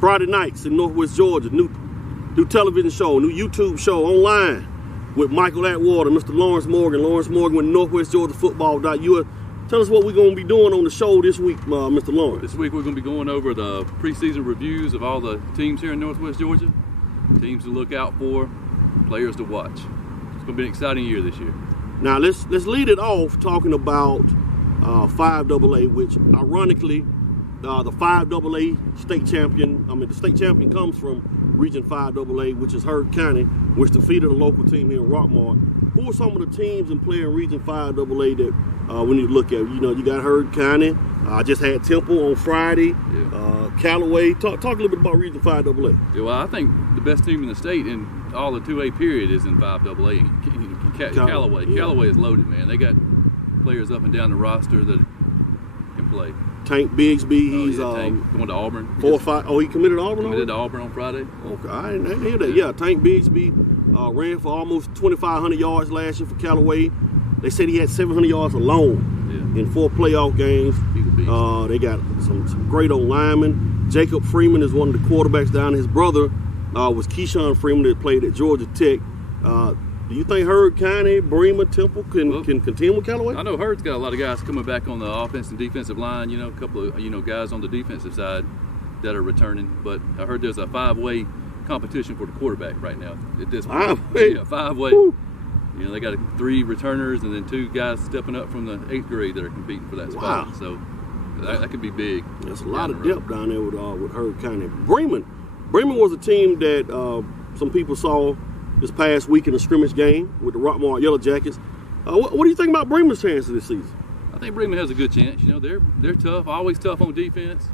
Friday nights in Northwest Georgia, new television show, new YouTube show online with Michael Atwater, Mr. Lawrence Morgan. Lawrence Morgan with NwGaFootball.us. Tell us what we're going to be doing on the show this week, Mr. Lawrence. This week we're going to be going over the preseason reviews of all the teams here in Northwest Georgia. Teams to look out for, players to watch. It's going to be an exciting year this year. Now let's lead it off talking about 5AA, which ironically the 5AA state champion. The state champion comes from Region 5AA, which is Heard County, which defeated a local team here in Rockmart. Who are some of the teams and players in Region 5AA that we need to look at? You got Heard County. I just had Temple on Friday. Yeah. Callaway. Talk a little bit about Region 5AA. Yeah, well, I think the best team in the state in all the 2A period is in 5AA. Callaway. Yeah. Callaway is loaded, man. They got players up and down the roster that can play. Tank Bigsby, he's Tank going to Auburn. 4 or 5. Oh, he committed to Auburn. Committed to Auburn on Friday. Okay, I didn't hear that. Yeah, Tank Bigsby ran for almost 2,500 yards last year for Callaway. They said he had 700 yards alone in 4 playoff games. He's a beast. They got some great old linemen. Jacob Freeman is one of the quarterbacks down. His brother was Keyshawn Freeman that played at Georgia Tech. Do you think Heard County, Bremer, Temple can contend with Callaway? I know Heard's got a lot of guys coming back on the offensive and defensive line. A couple of guys on the defensive side that are returning. But I heard there's a 5-way competition for the quarterback right now at this point. 5-way? Yeah, 5-way. Woo. They got 3 returners and then 2 guys stepping up from the 8th grade that are competing for that spot. Wow. So that could be big. There's a lot of depth down there with Heard County. Bremen was a team that some people saw this past week in a scrimmage game with the Rockmart Yellow Jackets. What do you think about Bremen's chances this season? I think Bremen has a good chance. They're tough, always tough on defense.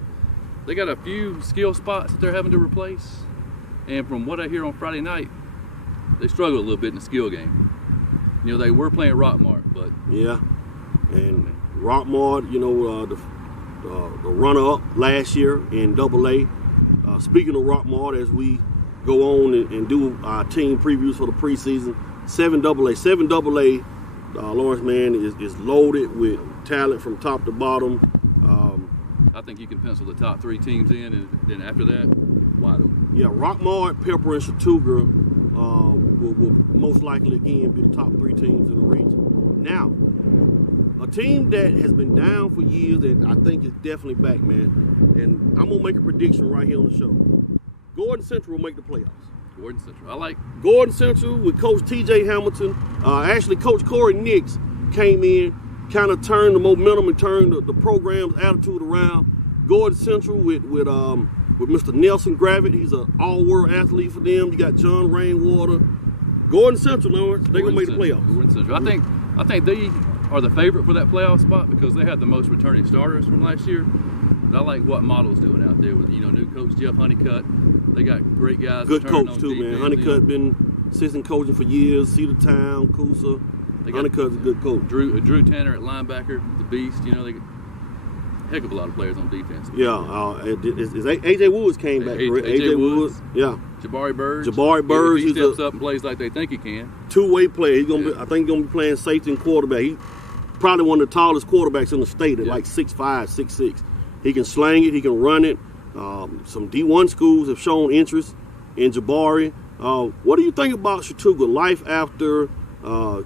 They got a few skill spots that they're having to replace. And from what I hear on Friday night, they struggle a little bit in the skill game. They were playing Rockmart, but yeah, and Rockmart, the runner-up last year in AA. Speaking of Rockmart, as we go on and do our team previews for the preseason, 7AA. 7AA, Lawrence, man, is loaded with talent from top to bottom. I think you can pencil the top 3 teams in, and then after that, wide open. Yeah, Rockmart, Pepper, and Chattooga will most likely again be the top 3 teams in the region. Now, a team that has been down for years that I think is definitely back, man, and I'm gonna make a prediction right here on the show. Gordon Central will make the playoffs. Gordon Central. I like Gordon Central with Coach T.J. Hamilton. Actually, Coach Corey Nix came in, kind of turned the momentum and turned the program's attitude around. Gordon Central with Mr. Nelson Gravitt. He's an all-world athlete for them. You got John Rainwater. Gordon Central, Lawrence, they're going to make the playoffs. Gordon Central. I think they are the favorite for that playoff spot because they had the most returning starters from last year. But I like what Model's doing out there with new coach Jeff Honeycutt. They got great guys. Good coach too, man. Honeycutt been assistant coaching for years. Cedartown, Coosa. Honeycutt's a good coach. Drew Tanner at linebacker, the beast. They got heck of a lot of players on defense. Yeah, AJ Woods came back. AJ Woods. Yeah. Jabari Birds. He steps up and plays like they think he can. 2-way player. I think he's gonna be playing safety and quarterback. He probably one of the tallest quarterbacks in the state at like 6'5", 6'6". He can slang it. He can run it. Some D1 schools have shown interest in Jabari. What do you think about Chattooga? Life after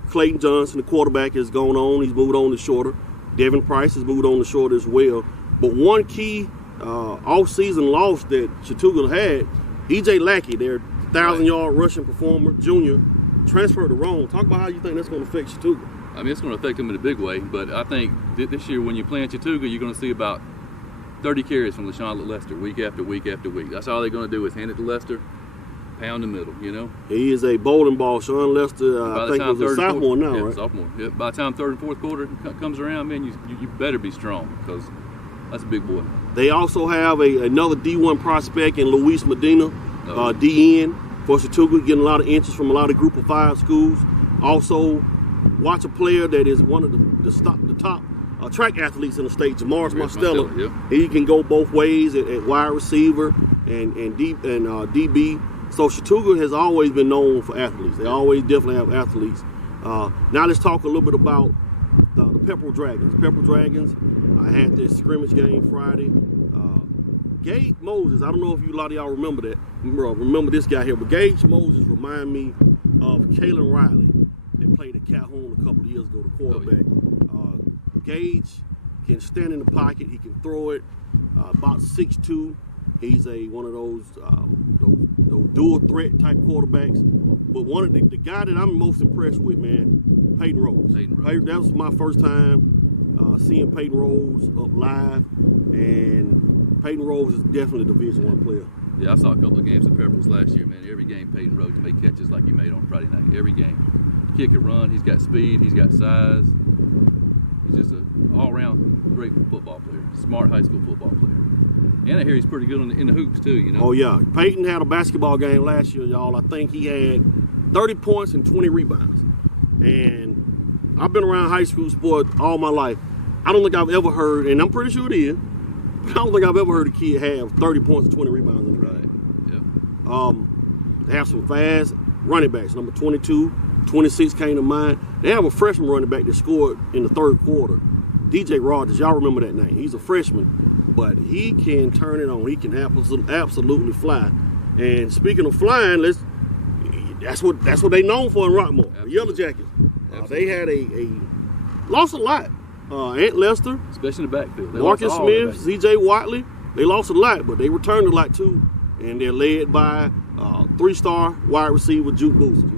Clayton Johnson, the quarterback, has gone on. He's moved on to shorter. Devin Price has moved on to shorter as well. But one key off-season loss that Chattooga had, E.J. Lackey, their 1,000-yard rushing performer, junior, transferred to Rome. Talk about how you think that's going to affect Chattooga. It's going to affect them in a big way. But I think this year when you play in Chattooga, you're going to see about 30 carries from LaShawn Lester week after week after week. That's all they're going to do is hand it to Lester, pound the middle, He is a bowling ball. Sean Lester, I think he's a sophomore now, right? Sophomore. Yeah, by the time 3rd and 4th quarter comes around, man, you better be strong because that's a big boy. They also have another D1 prospect in Luis Medina, DN for Chattooga, getting a lot of interest from a lot of Group of 5 schools. Also, watch a player that is one of the top track athletes in the state, Jamaris Mostella. Yep. He can go both ways at wide receiver and DB. So Chattooga has always been known for athletes. They always definitely have athletes. Now let's talk a little bit about the Pepperell Dragons. Pepperell Dragons, I had this scrimmage game Friday. Gage Moses, I don't know if a lot of y'all remember that. Remember this guy here, but Gage Moses remind me of Kalen Riley that played at Calhoun a couple of years ago, the quarterback. Gage can stand in the pocket, he can throw it, about 6'2". He's one of those dual threat type quarterbacks. But one of the guy that I'm most impressed with, man, Peyton Rose. That was my first time seeing Peyton Rose up live, and Peyton Rose is definitely a Division I player. Yeah, I saw a couple of games at Pepperell's last year, man. Every game Peyton Rose made catches like he made on Friday night. Every game. Kick and run, he's got speed, he's got size. He's just an all-around great football player. Smart high school football player. And I hear he's pretty good in the hoops too, you know. Oh yeah, Peyton had a basketball game last year, y'all. I think he had 30 points and 20 rebounds. And I've been around high school sports all my life. I don't think I've ever heard, and I'm pretty sure it is, but I don't think I've ever heard a kid have 30 points and 20 rebounds in the game. Right. Yep. They have some fast running backs. Number 22, 26 came to mind. They have a freshman running back that scored in the third quarter. DJ Rogers, y'all remember that name. He's a freshman, but he can turn it on. He can absolutely fly. And speaking of flying, that's what they known for in Rockmore, the Yellow Jackets. They had lost a lot. Ant Lester, especially in the backfield. Marcus Smith, C.J. Watley, they lost a lot, but they returned a lot too. And they're led by 3-star wide receiver Juke Boozer.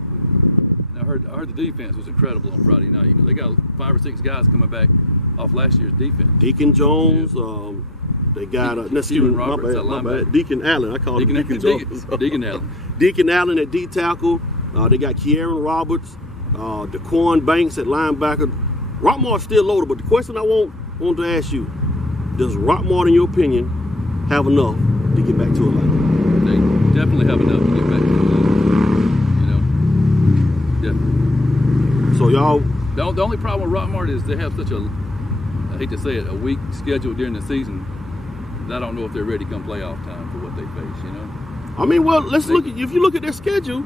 I heard the defense was incredible on Friday night. You know, they got 5 or 6 guys coming back off last year's defense. Deacon Jones, they got my bad. Deacon Allen. I call him Deacon Jones. Deacon Allen. Deacon Allen at D tackle. They got Kieran Roberts, Daquan Banks at linebacker. Rockmore's still loaded, but the question I want to ask you: does Rockmore, in your opinion, have enough to get back to a line? They definitely have enough to get back to a line. You know, definitely. So y'all. The only problem with Rockmore is they have such I hate to say it, a weak schedule during the season. I don't know if they're ready to come playoff time for what they face. You know. I mean, well, let's look at if you look at their schedule.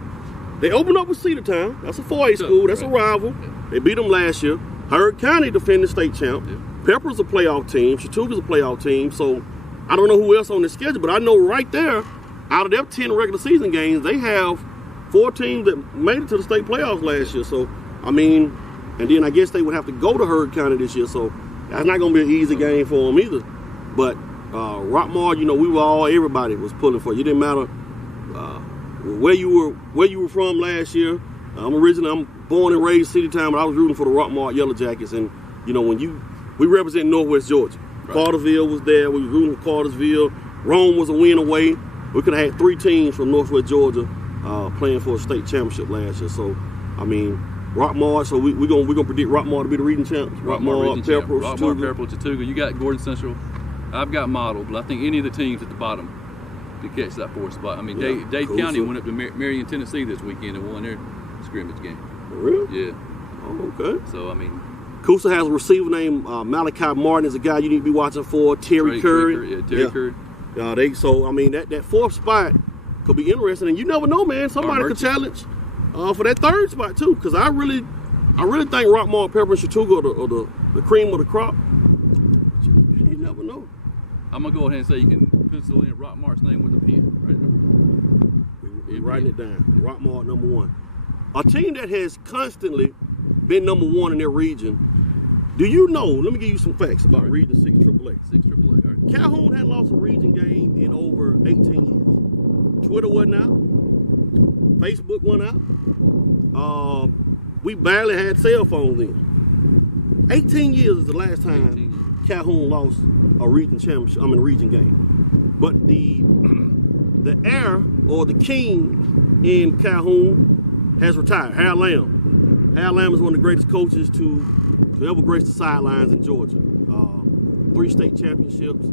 They open up with Cedartown. That's a 4A school. That's a rival. Yeah. They beat them last year. Howard County defending state champ. Yeah. Pepper's a playoff team. Chattooga's a playoff team. So I don't know who else on the schedule, but I know right there, out of their 10 regular season games, they have 4 teams that made it to the state playoffs last year. So, I mean, and then I guess they would have to go to Howard County this year. So that's not going to be an easy game for them either. But Rockmore, you know, everybody was pulling for you. It didn't matter where you were from last year. I'm born and raised Cedartown, but I was rooting for the Rockmore Yellow Jackets. And, you know, we represent Northwest Georgia. Right. Cartersville was there. We were rooting for Cartersville. Rome was a win away. We could have had 3 teams from Northwest Georgia playing for a state championship last year. So, I mean, Rockmore. So we're gonna predict Rockmore to be the region champs. Rockmore, Pepperell, Chattooga. You got Gordon Central. I've got Model, but I think any of the teams at the bottom could catch that 4th spot. I mean, Dade County went up to Marion, Tennessee this weekend and won their scrimmage game. For real? Yeah. Oh, okay. So, I mean, Coosa has a receiver named Malachi Martin. Is a guy you need to be watching for. Terry Curry. Terry Curry. So I mean, that 4th spot could be interesting, and you never know, man. Somebody could challenge for that 3rd spot too. Because I really think Rockmore, Pepper, and Chattooga are the cream of the crop. You never know. I'm gonna go ahead and say you can pencil in Rockmore's name with a pen right there. We're writing it down. Rockmore number 1. A team that has constantly been number 1 in their region. Do you know? Let me give you some facts about Region 6 AAA. 6 AAA. All right. Calhoun hadn't lost a region game in over 18 years. Twitter wasn't out. Facebook wasn't out. We barely had cell phones then. 18 years is the last time Calhoun lost a region championship. Region game. But the heir or the king in Calhoun has retired. Harold Lamb. Harold Lamb is one of the greatest coaches to ever grace the sidelines in Georgia. 3 state championships,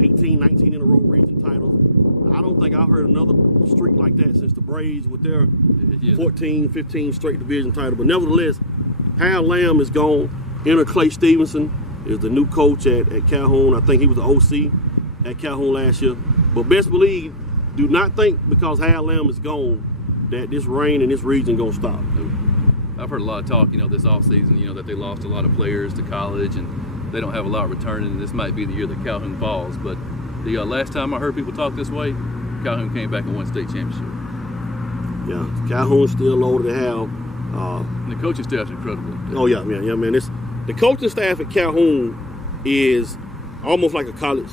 18, 19 in a row region titles. I don't think I've heard another streak like that since the Braves with their 14, 15 straight division title. But nevertheless, Harold Lamb is gone. Enter Clay Stevenson is the new coach at Calhoun. I think he was the OC at Calhoun last year. But best believe, do not think because Harold Lamb is gone that this rain in this region gonna stop. I've heard a lot of talk, this offseason, that they lost a lot of players to college and they don't have a lot returning. This might be the year that Calhoun falls. But the last time I heard people talk this way, Calhoun came back and won state championship. Yeah, Calhoun's still loaded to have. And the coaching staff's incredible. Oh yeah, man. The coaching staff at Calhoun is almost like a college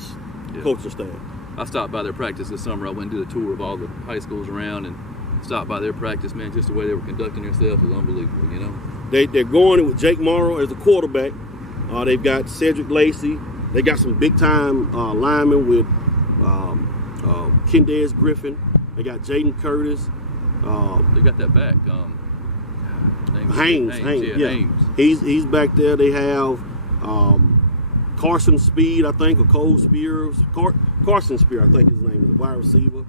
coaching staff. I stopped by their practice this summer. I went and did a tour of all the high schools around and stopped by their practice, man. Just the way they were conducting themselves was unbelievable, you know. They're going with Jake Morrow as the quarterback. They've got Cedric Lacey. They got some big-time linemen with Kendez Griffin. They got Jaden Curtis. They got that back. Haynes. Haynes. He's back there. They have Carson Speed, I think, or Cole Spears. Carson Spear, I think his name is, the wide receiver.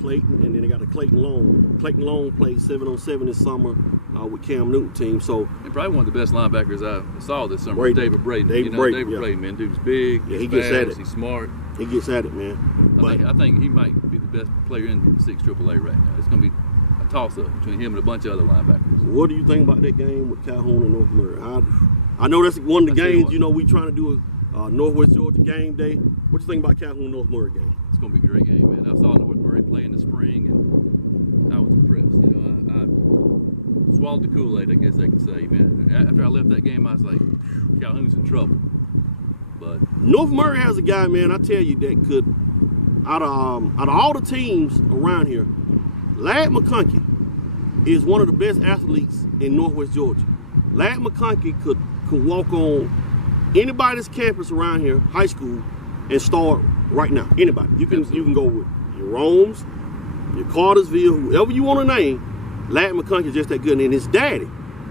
Clayton, and then they got a Clayton Long. Clayton Long played 7-on-7 this summer with Cam Newton team. So and probably one of the best linebackers I saw this summer, David Braden. David Braden, man, dude's big. Yeah, he gets fast, at it. He's smart. He gets at it, man. I think he might be the best player in 6 AAA right now. It's going to be a toss-up between him and a bunch of other linebackers. What do you think about that game with Calhoun and North Murray? I know that's one of the games. You know, we trying to do a Northwest Georgia game day. What do you think about Calhoun North Murray game? It's going to be a great game, man. I saw North Murray play in the spring, and I was impressed. You know, I swallowed the Kool-Aid, I guess I could say, man. After I left that game, I was like, Calhoun's in trouble. But North Murray has a guy, man, I tell you, that could, out of all the teams around here, Ladd McConkey is one of the best athletes in Northwest Georgia. Ladd McConkey could walk on anybody's campus around here, high school, and start right now. Anybody. You can go with your Rome's, your Cartersville, whoever you want to name. Ladd McConkey is just that good. And his daddy,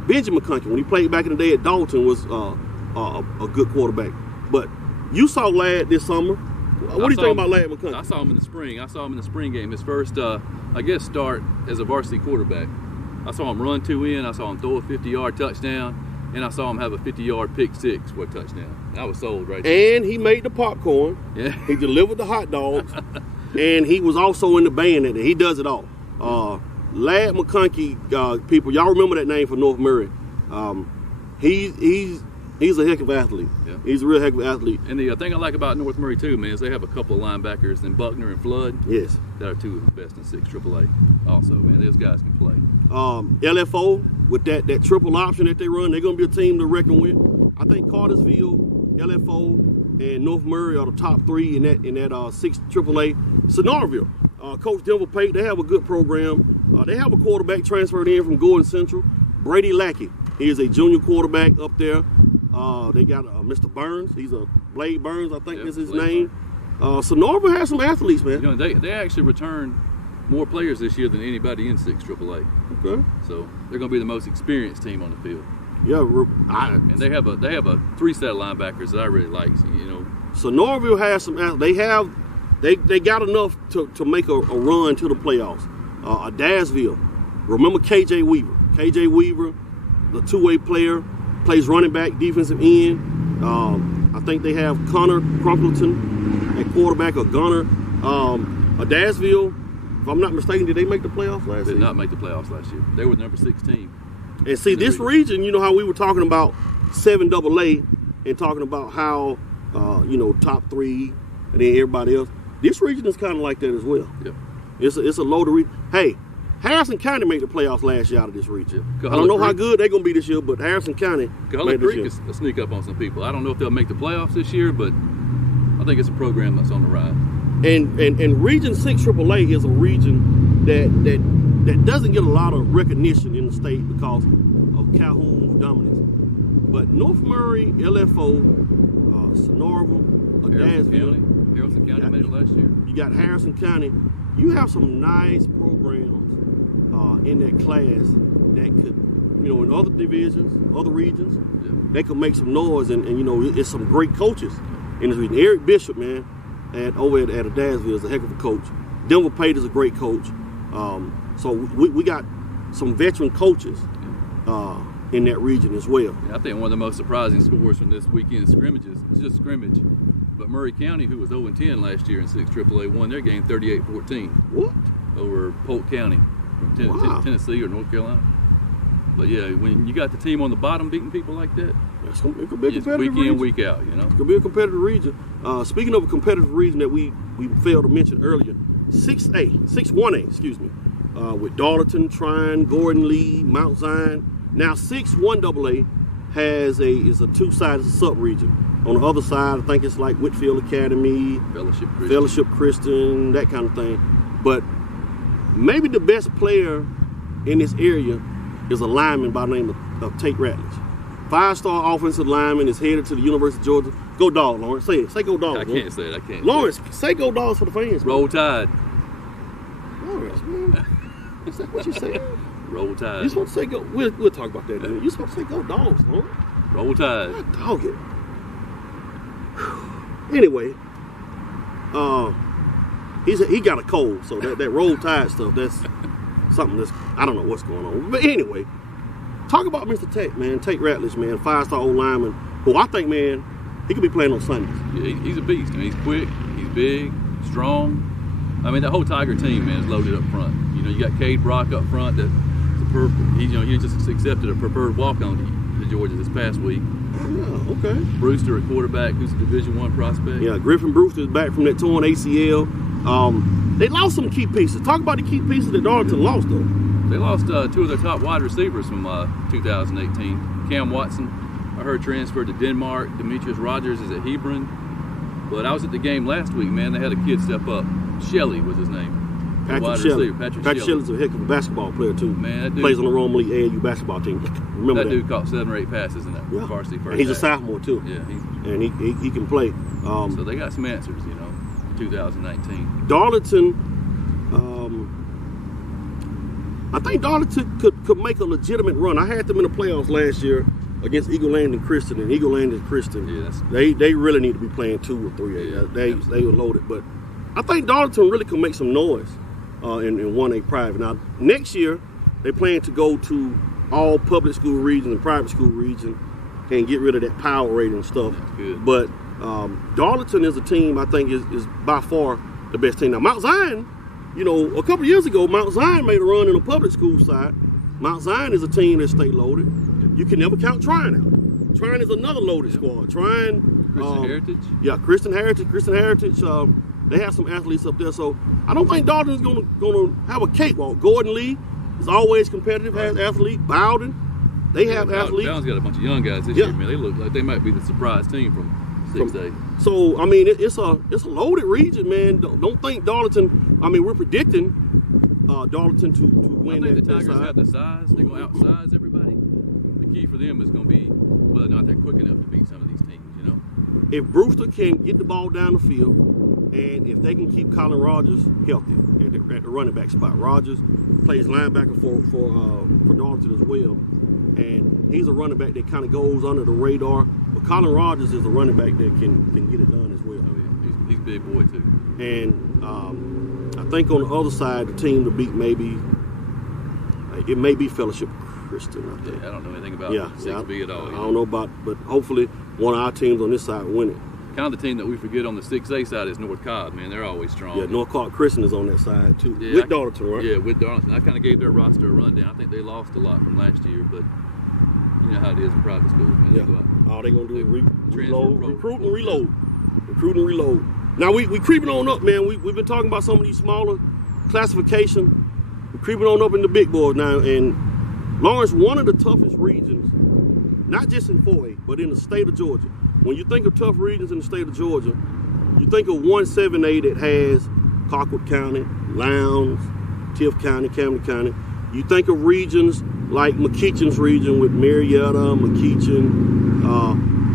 Benjamin McConkey, when he played back in the day at Dalton, was a good quarterback. But you saw Ladd this summer. What do you think about Ladd McConkey? I saw him in the spring. I saw him in the spring game. His first, I guess, start as a varsity quarterback. I saw him run 2 in. I saw him throw a 50-yard touchdown. And I saw him have a 50-yard pick six for a touchdown. I was sold right there. And he made the popcorn. Yeah. He delivered the hot dogs. And he was also in the band at it. He does it all. Ladd McConkey, people, y'all remember that name for North Murray. He's a heck of an athlete. Yeah. He's a real heck of an athlete. And the thing I like about North Murray too, man, is they have a couple of linebackers in Buckner and Flood. Yes. That are 2 of the best in 6 AAA. Also, man, those guys can play. LFO with that triple option that they run, they're gonna be a team to reckon with. I think Cartersville, LFO, and North Murray are the top 3 in that 6 AAA. Sonorville, Coach Denver Pate, they have a good program. They have a quarterback transferred in from Gordon Central, Brady Lackey. He is a junior quarterback up there. They got Mr. Burns. He's a Blade Burns, I think is his name. Sonorville has some athletes, man. You know, they actually returned more players this year than anybody in 6 AAA. Okay. So they're going to be the most experienced team on the field. Yeah, and they have a 3 set of linebackers that I really like. You know, Sonorville has some. They got enough to make a run to the playoffs. Adasville, remember KJ Weaver? KJ Weaver, the 2-way player, plays running back, defensive end. I think they have Connor Crumpleton at quarterback, or Gunner. Adasville, if I'm not mistaken, did they make the playoffs last year? They did not make the playoffs last year. They were the number 6 team. And see, this region, you know how we were talking about 7 AA and talking about how, top 3 and then everybody else. This region is kind of like that as well. Yep. It's a loaded region. Hey, Harrison County made the playoffs last year out of this region. Yep. I don't know how good they're going to be this year, but Harrison County made this year. Creek is a sneak up on some people. I don't know if they'll make the playoffs this year, but I think it's a program that's on the rise. And Region 6 AAA is a region that doesn't get a lot of recognition in the state because of Calhoun's dominance. But North Murray, LFO, Sonorville, Adasville, Harrison County made it last year. You got Harrison County. You have some nice programs in that class that could, in other divisions, other regions, they could make some noise. And it's some great coaches in this region. Eric Bishop, man, over at Adasville is a heck of a coach. Denver Pate is a great coach. So we got some veteran coaches in that region as well. Yeah, I think one of the most surprising scores from this weekend's scrimmages, it's just scrimmage, but Murray County, who was 0-10 last year in 6 AAA, won their game 38-14. What? Over Polk County from Tennessee or North Carolina. But yeah, when you got the team on the bottom beating people like that, It could be a competitive week region. in, week out, you know. It could be a competitive region. Speaking of a competitive region that we failed to mention earlier, 6-1A, excuse me, with Darlington, Trine, Gordon Lee, Mount Zion. Now 6-1AA is a two-sided sub-region. On the other side, I think it's like Whitfield Academy, Fellowship Christian, that kind of thing. But maybe the best player in this area is a lineman by the name of Tate Ratledge. 5-star offensive lineman, is headed to the University of Georgia. Go Dogs, Lawrence. Say it. Say go Dogs. I can't say it. I can't. Lawrence, say go Dogs for the fans. Roll Tide. Lawrence, man. Is that what you say? Roll Tide. You're supposed to say go. We'll talk about that. You're supposed to say go Dogs, Lawrence. Roll Tide. God dog it. Anyway, he got a cold, so that Roll Tide stuff, that's something that's, I don't know what's going on. But anyway, talk about Mr. Tate, man. Tate Ratledge, man, 5-star old lineman, who I think, man, he could be playing on Sundays. Yeah, he's a beast. I mean, he's quick, he's big, strong. I mean, that whole Tiger team, man, is loaded up front. You know, you got Cade Brock up front. He just accepted a preferred walk-on to Georgia this past week. Yeah, okay. Brewster, a quarterback, who's a Division I prospect. Yeah, Griffin Brewster is back from that torn ACL. They lost some key pieces. Talk about the key pieces that Darlington lost, though. They lost 2 of their top wide receivers from 2018. Cam Watson, I heard, transferred to Denmark. Demetrius Rogers is at Hebron. But I was at the game last week, man. They had a kid step up. Shelley was his name. Patrick Shelley's a heck of a basketball player, too. Man, that dude plays on the Rome League AAU basketball team. Remember that? Dude caught 7 or 8 passes in that varsity first. And he's a sophomore, too. Yeah. And he can play. So they got some answers, you know, in 2019. Darlington, I think Darlington could make a legitimate run. I had them in the playoffs last year against Eagle Landing Christian, and Eagle Landing Christian, they really need to be playing 2 or 3A. They were loaded, but I think Darlington really could make some noise in 1A private. Now, next year, they plan to go to all public school regions and private school regions and get rid of that power rating stuff. But Darlington is a team I think is by far the best team. Now, Mount Zion, you know, a couple of years ago, Mount Zion made a run in the public school side. Mount Zion is a team that stay loaded. You can never count Trine out. Trine is another loaded squad. Trine, Christian Heritage. Yeah, Christian Heritage. They have some athletes up there, so I don't think Darlington's gonna have a cakewalk. Gordon Lee is always competitive, has athletes. Bowden, they have athletes. Bowden's got a bunch of young guys this year, man. They look like they might be the surprise team from 6A. So I mean, it's a loaded region, man. Don't think Darlington. I mean, we're predicting Darlington to win. I think the Tigers have the size. They're going to outsize everybody. The key for them is going to be whether or not they're quick enough to beat some of these teams. You know, if Brewster can get the ball down the field, and if they can keep Colin Rogers healthy at the running back spot. Rogers plays linebacker for Darlington as well, and he's a running back that kind of goes under the radar. But Colin Rogers is a running back that can get it done as well. Oh, yeah. He's a big boy too. And I think on the other side, the team to beat it may be Fellowship Christian. I don't know anything about 6B at all. I don't know about, but hopefully one of our teams on this side will win it. Kind of the team that we forget on the 6A side is NwGa, man. They're always strong. Yeah, NwGa Christian is on that side too. Yeah, with Darlington, right? Yeah, with Darlington. I kind of gave their roster a rundown. I think they lost a lot from last year, but you know how it is in private schools, man. Yeah. All they're going to do is recruit and reload. Recruit and reload. Now, we creeping on up, man. We've been talking about some of these smaller classification. We're creeping on up in the big boys now. And Lawrence, one of the toughest regions, not just in 4A, but in the state of Georgia. When you think of tough regions in the state of Georgia, you think of 1-7A that has Colquitt County, Lowndes, Tift County, Camden County. You think of regions like McEachen's region with Marietta, McEachen.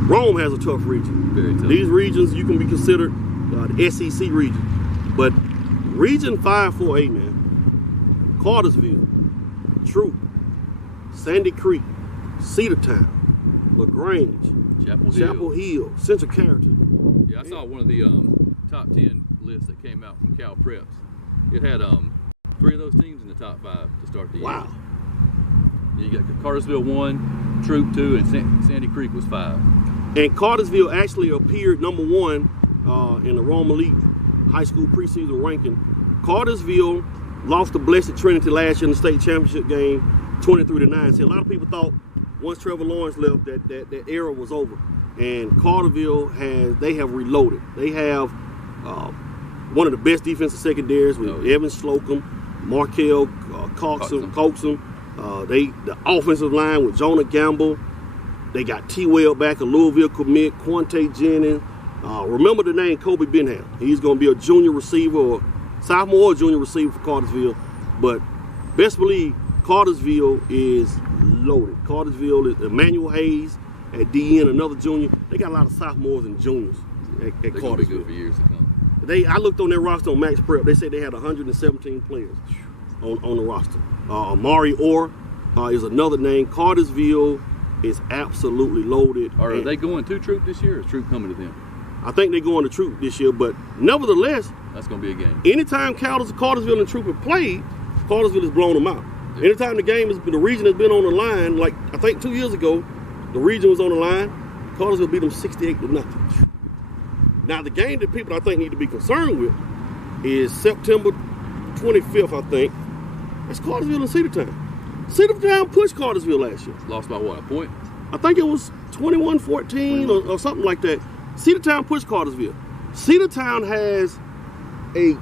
Rome has a tough region. Very tough. These regions, you can be considered the SEC region. But Region 5-4A, man, Cartersville, Troop, Sandy Creek, Cedartown, LaGrange, Chapel Hill, Central Carrollton. Yeah, I saw one of the top 10 lists that came out from Cal Preps. It had 3 of those teams in the top 5 to start the year. Wow. You got Cartersville 1, Troop 2, and Sandy Creek was 5. And Cartersville actually appeared number 1 in the Rome Elite high school preseason ranking. Cartersville lost to Blessed Trinity last year in the state championship game, 23-9. See, a lot of people thought once Trevor Lawrence left, that era was over. And Carterville they have reloaded. They have one of the best defensive secondaries with Evan Slocum, Markel Coxon. The offensive line with Jonah Gamble. They got T-Well back, a Louisville commit, Quante Jennings. Remember the name Kobe Benham. He's going to be a junior receiver or sophomore or junior receiver for Cartersville. But best believe Cartersville is loaded. Cartersville is Emmanuel Hayes at DN, another junior. They got a lot of sophomores and juniors at Cartersville. They're going to be good for years to come. I looked on their roster on Max Prep. They said they had 117 players on the roster. Amari Orr is another name. Cartersville is absolutely loaded. Are they going to Troop this year, or is Troop coming to them? I think they're going to Troop this year, but nevertheless, that's going to be a game. Anytime Cartersville and Troop have played, Cartersville has blown them out. Yeah. Anytime the region has been on the line, like I think 2 years ago, the region was on the line, Cartersville beat them 68-0. Now, the game that people I think need to be concerned with is September 25th, I think. That's Cartersville and Cedartown. Cedartown pushed Cartersville last year. Lost by what, a point? I think it was 21-14 or something like that. Cedartown pushed Cartersville. Cedartown has a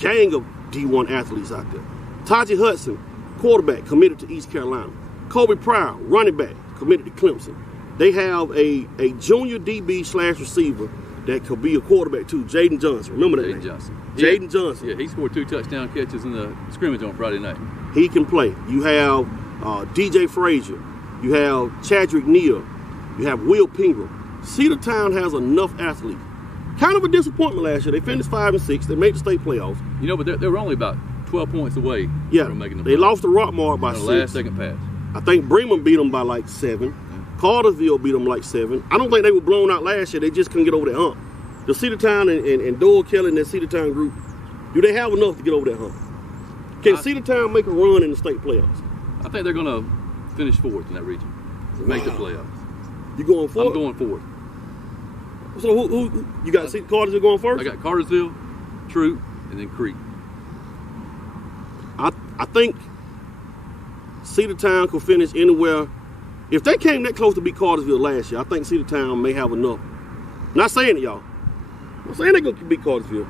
gang of D1 athletes out there. Taji Hudson, quarterback, committed to East Carolina. Kobe Pryor, running back, committed to Clemson. They have a junior DB/receiver that could be a quarterback too, Jaden Johnson. Remember that name? Jaden Johnson. Yeah, he scored 2 touchdown catches in the scrimmage on Friday night. He can play. You have DJ Frazier. You have Chadrick Neal. You have Will Pingram. Cedartown has enough athletes. Kind of a disappointment last year. They finished 5-6. They made the state playoffs. But they were only about 12 points away from making the playoffs. They lost to Rockmart by 6. Last-second pass. I think Bremen beat them by like 7. Cartersville beat them like 7. I don't think they were blown out last year. They just couldn't get over that hump. The Cedartown and Doyle Kelly and that Cedartown group, do they have enough to get over that hump? Can Cedartown make a run in the state playoffs? I think they're going to finish 4th in that region. Make the playoffs. You going 4th? I'm going 4th. So who you got? Cartersville going first? I got Cartersville, Troop, and then Creek. I think Cedartown could finish anywhere. If they came that close to beat Cartersville last year, I think Cedartown may have enough. I'm not saying it, y'all. I'm not saying they're going to beat Cartersville.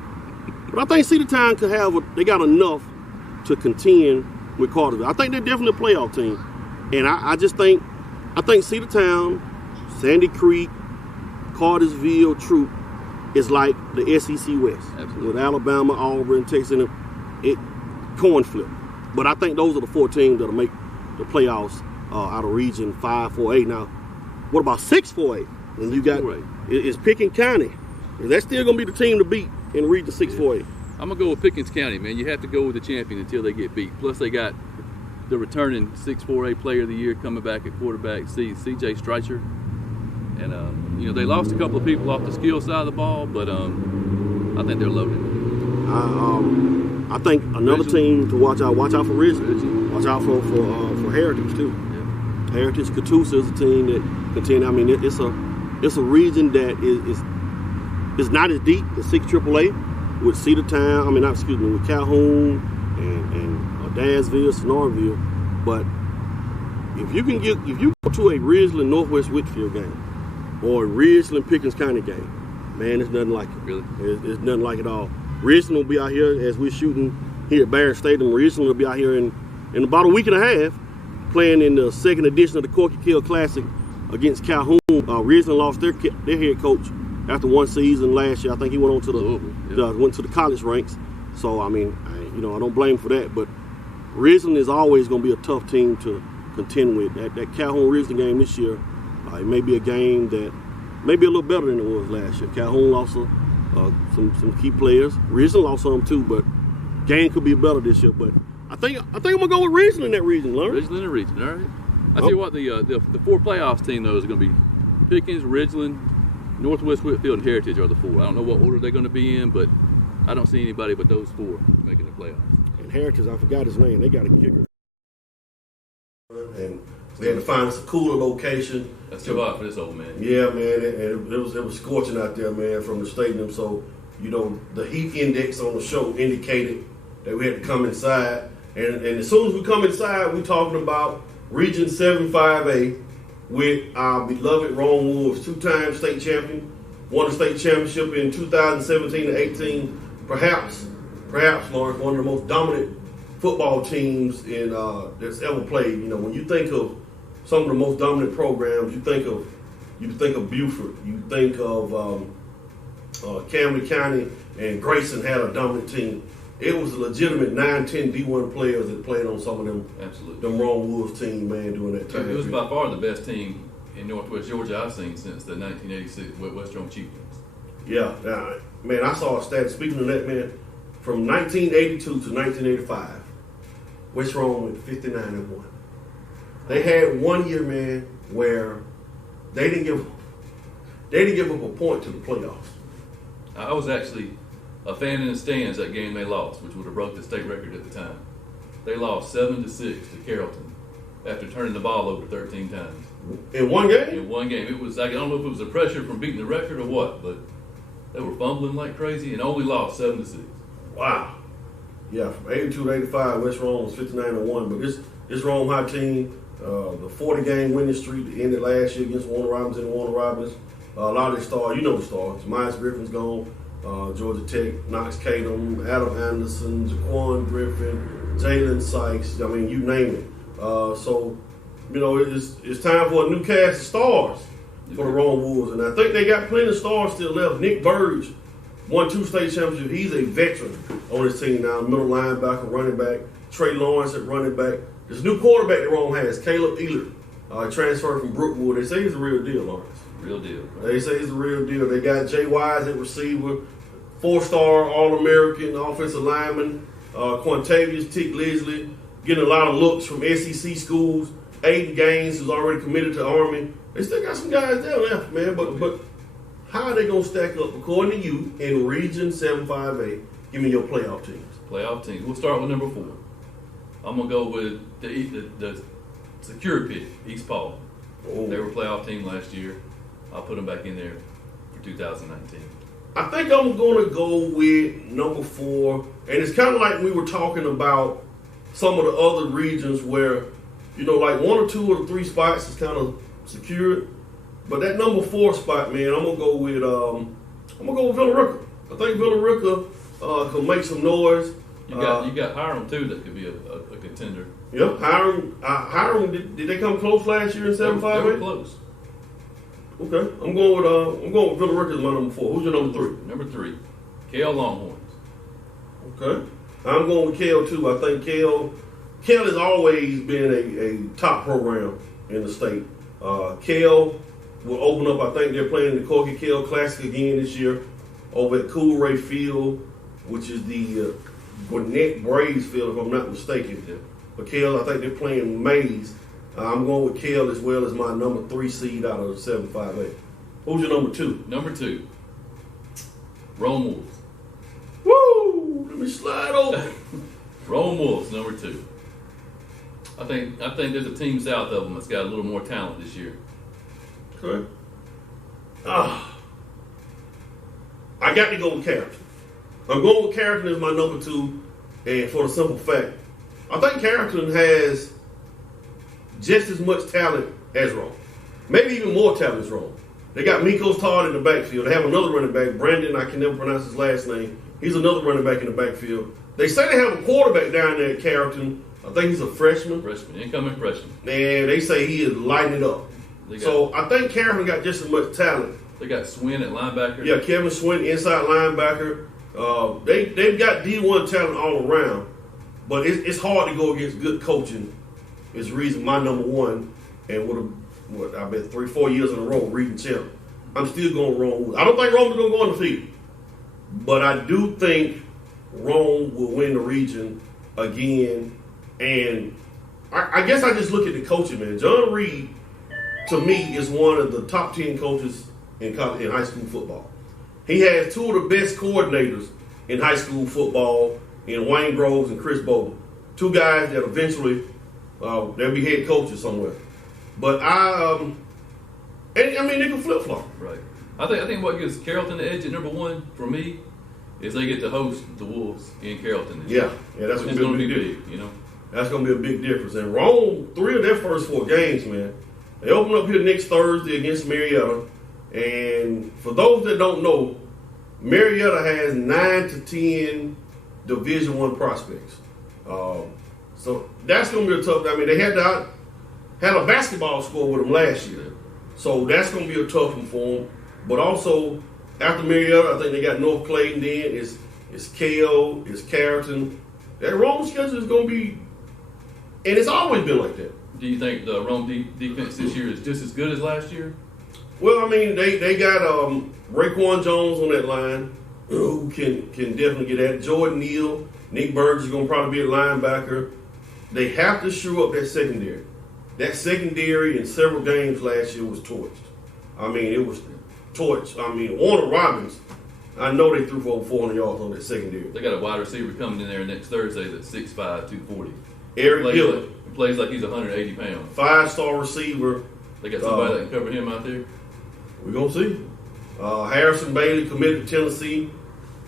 But I think Cedartown could they got enough to contend with Cartersville. I think they're definitely a playoff team. And I think Cedartown, Sandy Creek, Cartersville, Troop is like the SEC West. Absolutely. With Alabama, Auburn, Texas, coin flip. But I think those are the 4 teams that'll make the playoffs out of region 5, 4A. Now, what about 6, 4A? And you got is Pickens County. Is that still going to be the team to beat in region 6, 4A? I'm going to go with Pickens County, man. You have to go with the champion until they get beat. Plus, they got the returning 6, 4A player of the year coming back at quarterback, C.J. Streicher. And, they lost a couple of people off the skill side of the ball, but I think they're loaded. I think another team to watch out for Ridgeland. Watch out for Heritage, too. Yeah. Heritage Catoosa is a team that contend. I mean, it's a region that is not as deep as 6 AAA with Cedartown. With Calhoun and Dansville, Sonoraville. But if you go to a Ridgeland Northwest Whitfield game or a Ridgeland Pickens County game, man, it's nothing like it. Really? It's nothing like it all. Ridgeland will be out here as we're shooting here at Barrett Stadium. Ridgeland will be out here in about a week and a half playing in the second edition of the Corky Kill Classic against Calhoun. Ridgeland lost their head coach after 1 season last year. I think he went on to went to the college ranks. So, I don't blame for that. But Ridgeland is always going to be a tough team to contend with. That Calhoun-Ridgeland game this year, it may be a game that may be a little better than it was last year. Calhoun lost some key players. Ridgeland lost some too, but game could be better this year. But I think I'm gonna go with Ridgeland in that region, Larry. Ridgeland in the region, all right. I tell you what, the 4 playoffs team though is going to be Pickens, Ridgeland, Northwest Whitfield, and Heritage are the 4. I don't know what order they're going to be in, but I don't see anybody but those 4 making the playoffs. And Heritage, I forgot his name. They got a kicker. And they had to find us a cooler location. That's too hot for this old man. Yeah, man, and it was scorching out there, man, from the stadium. So, the heat index on the show indicated that we had to come inside. And as soon as we come inside, we talking about Region 7-5A with our beloved Rome Wolves, 2-time state champion, won the state championship in 2017 and 18. Perhaps, Lawrence, one of the most dominant football teams in that's ever played. You know, when you think of some of the most dominant programs, you think of Beaufort, you think of Camden County, and Grayson had a dominant team. It was a legitimate 9-10 D1 players that played on some of them. Absolutely. Them Rome Wolves team, man, during that time. It was by far the best team in Northwest Georgia I've seen since the 1986 West Rome Chieftains. Yeah, man, I saw a stat. Speaking of that, man, from 1982 to 1985, West Rome went 59-1. They had 1 year, man, where they didn't give up a point to the playoffs. I was actually a fan in the stands that game they lost, which would have broke the state record at the time. They lost 7-6 to Carrollton after turning the ball over 13 times. In one game? In one game. It was, I don't know if it was the pressure from beating the record or what, but they were fumbling like crazy and only lost 7-6. Wow. Yeah, from 82 to 85, West Rome was 59-1. But this Rome High team, the 40-game winning streak that ended last year against Warner Robins and Warner Robins. A lot of their stars, you know the stars. Miles Griffin's gone. Georgia Tech, Knox Kadum, Adam Anderson, Jaquan Griffin, Jalen Sykes. I mean, you name it. So, you know, it's time for a new cast of stars for the Rome Wolves. And I think they got plenty of stars still left. Nick Burge won 2 state championships. He's a veteran on his team now. Middle linebacker, running back. Trey Lawrence at running back. This new quarterback that Rome has, Caleb Ehlert, transferred from Brookwood. They say he's the real deal, Lawrence. Real deal. Right? They say he's the real deal. They got Jay Wise at receiver, 4-star All-American offensive lineman, Quantavious Tick Leslie, getting a lot of looks from SEC schools. Aiden Gaines, who's already committed to Army. They still got some guys there left, man. But how are they going to stack up, according to you, in Region 7-5A? Give me your playoff teams. Playoff teams. We'll start with number 4. I'm going to go with the secure pick, East Paul. Oh. They were a playoff team last year. I'll put them back in there for 2019. I think I'm going to go with number 4. And it's kind of like we were talking about some of the other regions where, you know, like 1 or 2 or 3 spots is kind of secured. But that number 4 spot, man, I'm gonna go with Villa Rica. I think Villa Rica can make some noise. You got Hiram too that could be a contender. Yeah, Hiram did they come close last year in 7-5? They were close. Okay, I'm going with Villa Rica as my number 4. Who's your number 3? Number 3, Kale Longhorns. Okay, I'm going with Kale too. I think Kale has always been a top program in the state. Kale will open up. I think they're playing the Corky Kale Classic again this year over at Coolray Field, which is the Gwinnett Braves field, if I'm not mistaken. Yeah. But Kale, I think they're playing Mays. I'm going with Kale as well as my number 3 seed out of 7-5A. Who's your number 2? Number 2, Rome Wolves. Woo! Let me slide over. Rome Wolves, number 2. I think there's a team south of them that's got a little more talent this year. Okay. I got to go with Carrollton. I'm going with Carrollton as my number 2, and for the simple fact, I think Carrollton has just as much talent as Rome. Maybe even more talent as Rome. They got Mikos Todd in the backfield. They have another running back, Brandon, I can never pronounce his last name. He's another running back in the backfield. They say they have a quarterback down there at Carrollton. I think he's a freshman. Incoming freshman. And they say he is lighting it up. So I think Carrollton got just as much talent. They got Swin at linebacker. Yeah, Kevin Swin, inside linebacker. They've got D1 talent all around. But it's hard to go against good coaching. It's the reason my number 1, and I've been 3-4 years in a row region champ. I'm still going Rome. I don't think Rome is going to go undefeated. But I do think Rome will win the region again. And I guess I just look at the coaching, man. John Reed, to me, is one of the top 10 coaches in high school football. He has 2 of the best coordinators in high school football in Wayne Groves and Chris Bowden. 2 guys that eventually they'll be head coaches somewhere. But I mean, they can flip-flop. Right. I think what gives Carrollton the edge at number 1 for me is they get to host the Wolves in Carrollton this year. Yeah, that's going to be big, you know. That's going to be a big difference. And Rome, 3 of their first 4 games, man, they open up here next Thursday against Marietta. And for those that don't know, Marietta has 9 to 10 Division I prospects. So that's going to be a tough. I mean, they had a basketball score with them last year. So that's going to be a tough one for them. But also, after Marietta, I think they got North Clayton then. It's KO, it's Carrollton. That Rome schedule is going to be, and it's always been like that. Do you think the Rome defense this year is just as good as last year? Well, I mean, they got Raekwon Jones on that line, who can definitely get at it. Jordan Neal, Nick Burgess is going to probably be a linebacker. They have to shore up that secondary. That secondary in several games last year was torched. I mean, it was torched. I mean, Warner Robbins, I know they threw for over 400 yards on that secondary. They got a wide receiver coming in there next Thursday that's 6'5", 240. Eric Gill. Plays like he's 180 pounds. 5-star receiver. They got somebody that can cover him out there? We're going to see. Harrison Bailey committed to Tennessee.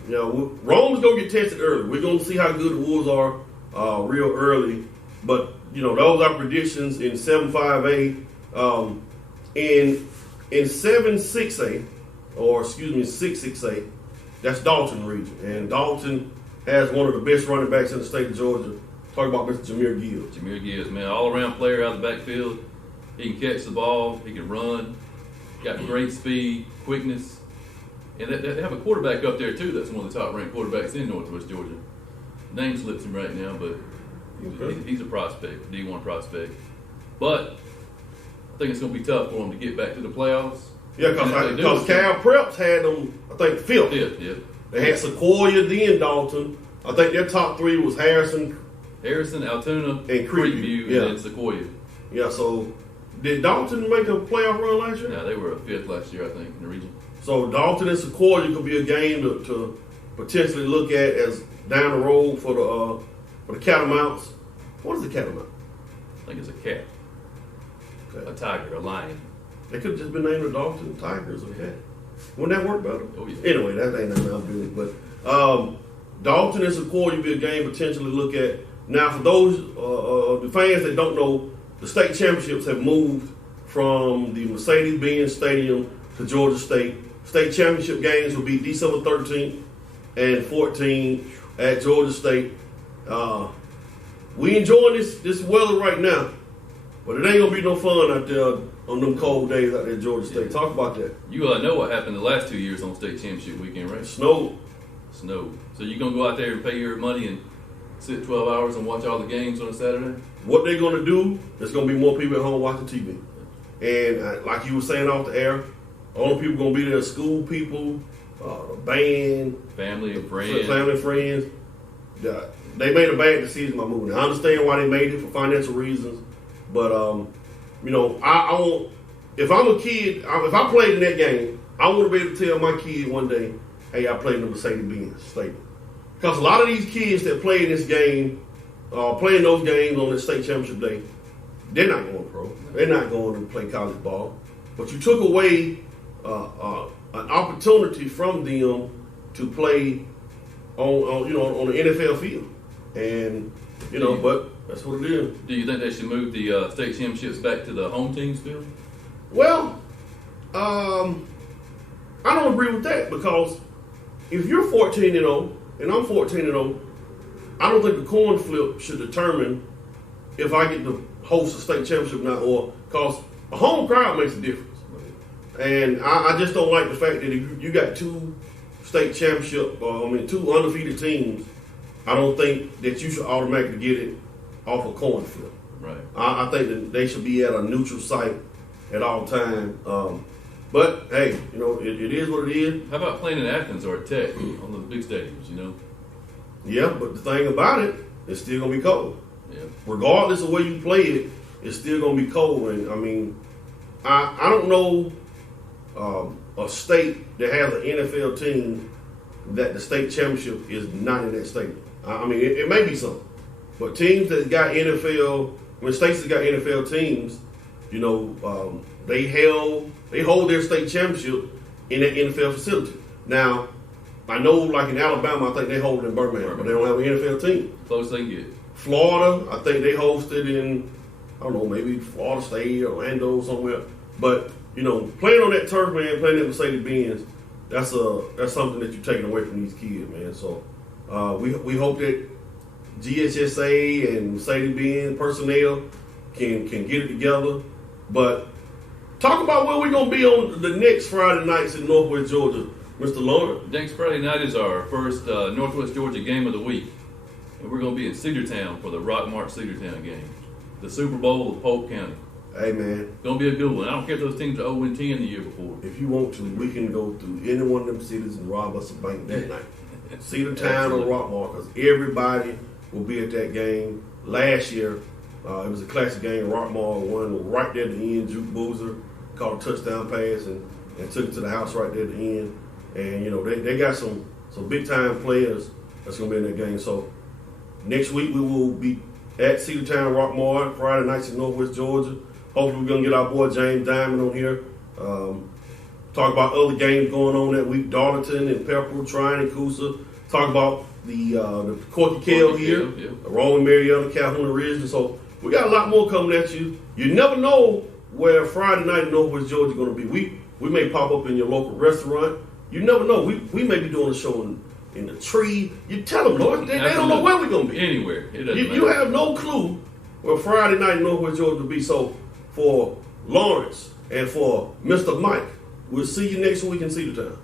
You know, Rome's going to get tested early. We're going to see how good the Wolves are real early. But, you know, those are predictions in 7-5A. In 7-6A, or excuse me, 6-6A, that's Dalton region. And Dalton has one of the best running backs in the state of Georgia. Talk about Mr. Jameer Gibbs. Jameer Gibbs, man, all-around player out of the backfield. He can catch the ball. He can run. Got great speed, quickness. And they have a quarterback up there, too, that's one of the top-ranked quarterbacks in Northwest Georgia. Name slips him right now, but he's a prospect, D1 prospect. But I think it's going to be tough for them to get back to the playoffs. Yeah, because Cal Preps had them, I think, 5th. Yeah. They had Sequoia, then Dalton. I think their top 3 was Harrison, Altoona, and Creekview, and then Sequoia. Yeah, so did Dalton make a playoff run last year? Yeah, they were a 5th last year, I think, in the region. So Dalton and Sequoia could be a game to potentially look at as down the road for the Catamounts. What is the Catamount? I think it's a cat, Okay. a tiger, a lion. They could have just been named the Dalton Tigers or cat. Wouldn't that work better? Oh, yeah. Anyway, that ain't nothing I'm doing. But Dalton and Sequoia would be a game potentially look at. Now, for those the fans that don't know, the state championships have moved from the Mercedes-Benz Stadium to Georgia State. State championship games will be December 13th and 14th at Georgia State. We enjoying this weather right now, but it ain't gonna be no fun out there on them cold days out there at Georgia State. Talk about that. You know what happened the last 2 years on state championship weekend, right? Snow. So you gonna go out there and pay your money and sit 12 hours and watch all the games on a Saturday? What they're gonna do? There's gonna be more people at home watching TV, and like you were saying off the air, only people gonna be there: school people, band, family and friends. They made a bad decision by moving. I understand why they made it for financial reasons, but you know, I want. If I'm a kid, if I played in that game, I want to be able to tell my kid one day, "Hey, I played in the Mercedes-Benz Stadium." Because a lot of these kids that play in this game, playing those games on the state championship day, they're not going pro. They're not going to play college ball. But you took away an opportunity from them to play on the NFL field, and but that's what it is. Do you think they should move the state championships back to the home team's field? Well, I don't agree with that, because if you're 14-0 and I'm 14-0, I don't think the coin flip should determine if I get to host a state championship or not, or because a home crowd makes a difference. And I just don't like the fact that if you got 2 state championship, 2 undefeated teams, I don't think that you should automatically get it off a coin flip. Right. I think that they should be at a neutral site at all time. But hey, it is what it is. How about playing in Athens or at Tech on the big stadiums? Yeah, but the thing about it, it's still gonna be cold. Yeah. Regardless of where you play it, it's still gonna be cold. And I mean, I don't know a state that has an NFL team that the state championship is not in that stadium. I mean, it may be some, but teams that got NFL, states that got NFL teams, they hold their state championship in that NFL facility. Now, I know, like in Alabama, I think they hold it in Birmingham, but they don't have an NFL team. Close they can get. Florida, I think they hosted in, I don't know, maybe Florida State, Orlando, somewhere. But you know, playing on that turf, man, playing at Mercedes-Benz, that's something that you're taking away from these kids, man. So we hope that GSSA and Mercedes-Benz personnel can get it together. But talk about where we're gonna be on the next Friday nights in Northwest Georgia, Mr. Lawrence. Next Friday night is our first Northwest Georgia game of the week. And we're going to be in Cedartown for the Rock March Cedartown game. The Super Bowl of Polk County. Hey, man. It's going to be a good one. I don't care if those teams are 0-10 the year before. If you want to, we can go through any one of them cities and rob us a bank that night. Cedartown or Rockmart, because everybody will be at that game. Last year, it was a classic game. Rockmart won right there at the end. Juke Boozer caught a touchdown pass and took it to the house right there at the end. And, you know, they got some big-time players that's going to be in that game. So, next week we will be at Cedartown, Rockmart, Friday nights in Northwest Georgia. Hopefully we're going to get our boy James Diamond on here. Talk about other games going on that week. Darlington and Pepperell, Tryon and Coosa. Talk about the Corky Kell here. Yeah. Roman, Marietta, Calhoun, Ridge. So we got a lot more coming at you. You never know where Friday night in Northwest Georgia is going to be. We may pop up in your local restaurant. You never know. We may be doing a show in the tree. You tell them, Lord, they don't know where we're going to be. Anywhere. You have no clue where Friday night in Northwest Georgia will be. So for Lawrence and for Mr. Mike, we'll see you next week in Cedartown.